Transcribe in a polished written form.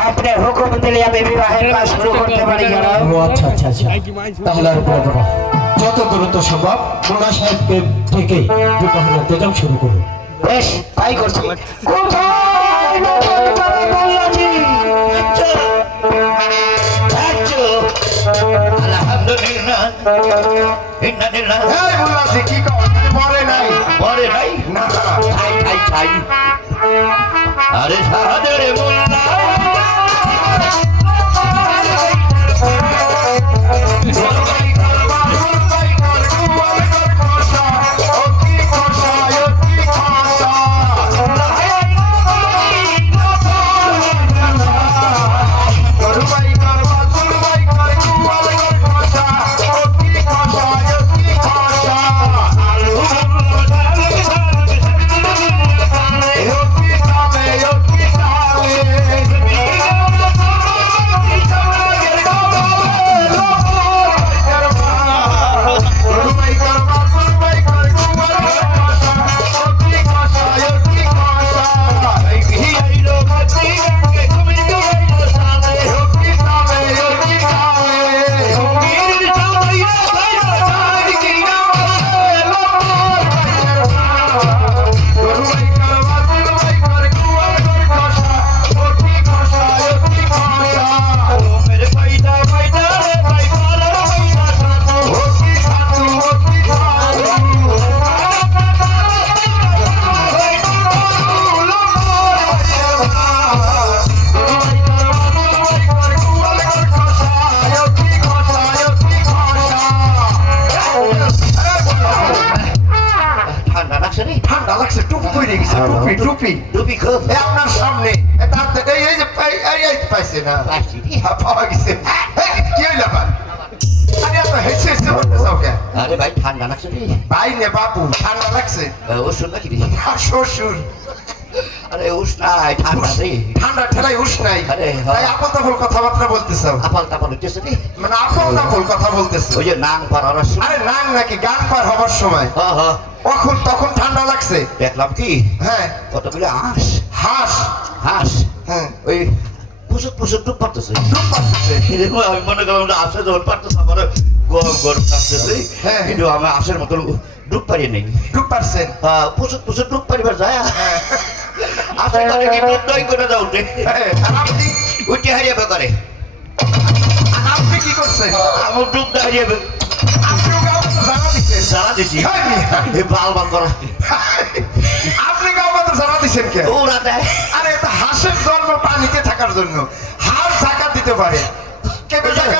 আপনার হুকুম দিলে আমি বিবাহের কাজ শুরু করতে পারি। আচ্ছা আচ্ছা আচ্ছা, তাহলে আর উপরে দেবো যত দ্রুত সম্ভব মোনা সাহেবকে থেকে বিবাহের ইন্তজাম শুরু করুন। বেশ তাই করছি। আরে সাহাদের মোল্লা আপনার সামনে পাইছে না পাওয়া গেছে। কি হইল আরে ভাই ঠান্ডা লাগছে ভাই নে বাবু ঠান্ডা লাগছে ওষুধ নাকি শ্বশুর আরে উস নাই ঠান্ডা রে ঠান্ডা ঠেলাই উস নাই তাই আপল তাপল কথাবার্তা বলতেছ আপল তাপল হচ্ছে মানে আপল তাপল কথা বলতেছ ওই যে নাং পার হওয়ার সময় আরে নাং নাকি গান পার হওয়ার সময় তখন ঠান্ডা লাগছে দেখলাম কি হ্যাঁ কতগুলো হাঁস হাঁস হাঁস হ্যাঁ ওই পুষুক পুষুক ডুব পারতেছে আমি মনে করলাম আসে যখন পারতেছে আমার গরম গরম লাগতেছে কিন্তু আমি আশের মতো ডুব পারি নেই ডুব পারছেন পুষুক পুষুক ডুব পারিবার যায় আসে করে কি ডুব দই করে যাও আপনি উঠে হারিয়ে করে আপনি কি করছেন আমার ডুব হারিয়ে জানা দিছি বাল বাল করা আপনি গাও মতো জানা দিচ্ছেন কে ওরা দেয় আরে এটা হাঁসের জন্ম পানিতে থাকার জন্য হাঁস জাকাত দিতে পারে কেউ জাকাত